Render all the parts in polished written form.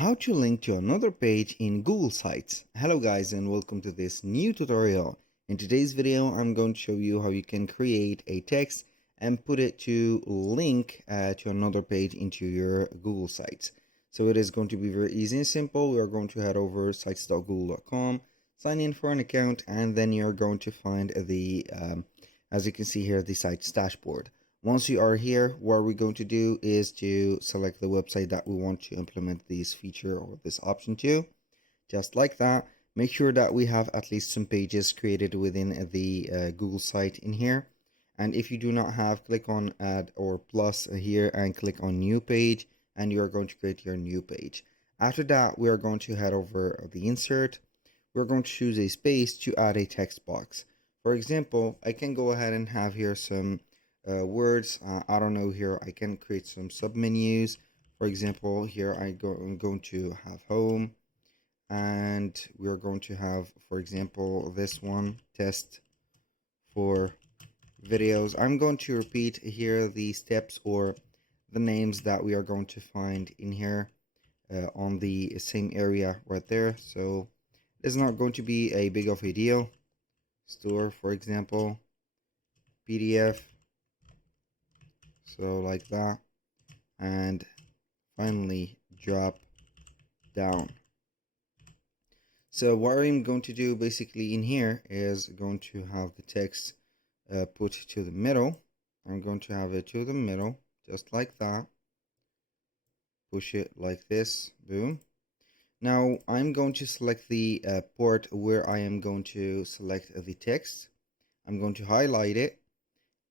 How to link to another page in Google Sites. Hello guys and welcome to this new tutorial. In today's video I'm going to show you how you can create a text and put it to link to another page into your Google Sites. So it is going to be very easy and simple. We are going to head over sites.google.com, sign in for an account, and then you're going to find the as you can see here, the Sites dashboard. Once you are here, what we're going to do is to select the website that we want to implement this feature or this option to. Just like that, make sure that we have at least some pages created within the Google site in here. And if you do not have, click on add or plus here and click on new page, and you are going to create your new page. After that, we are going to head over the insert. We're going to choose a space to add a text box. For example, I can go ahead and have here some words. I don't know, here I can create some submenus. For example, here I'm going to have home, and we're going to have, for example, this one, test for videos. I'm going to repeat here the steps or the names that we are going to find in here on the same area right there. So it's not going to be a big of a deal. Store, for example, PDF, so like that, and finally drop down. So what I'm going to do basically in here is going to have the text put to the middle. I'm going to have it to the middle, just like that. Push it like this, boom. Now I'm going to select the port where I am going to select the text. I'm going to highlight it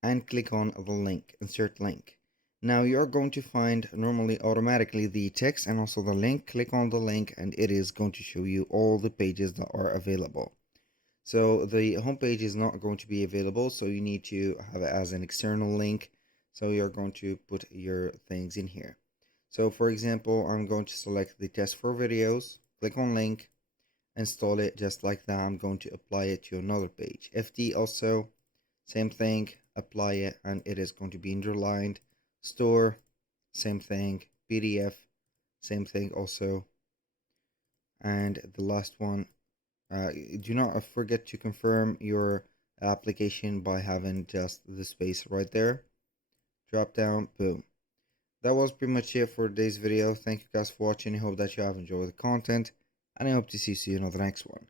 and click on the link, insert link. Now you're going to find normally automatically the text and also the link. Click on the link and it is going to show you all the pages that are available. So the home page is not going to be available, so you need to have it as an external link. So you're going to put your things in here. So for example, I'm going to select the test for videos, click on link, install it just like that. I'm going to apply it to another page. FD also, same thing, apply it, and it is going to be underlined. Store, same thing. PDF, same thing also. And the last one, do not forget to confirm your application by having just the space right there. Drop down, boom. That was pretty much it for today's video. Thank you guys for watching. I hope that you have enjoyed the content, and I hope to see you on the next one.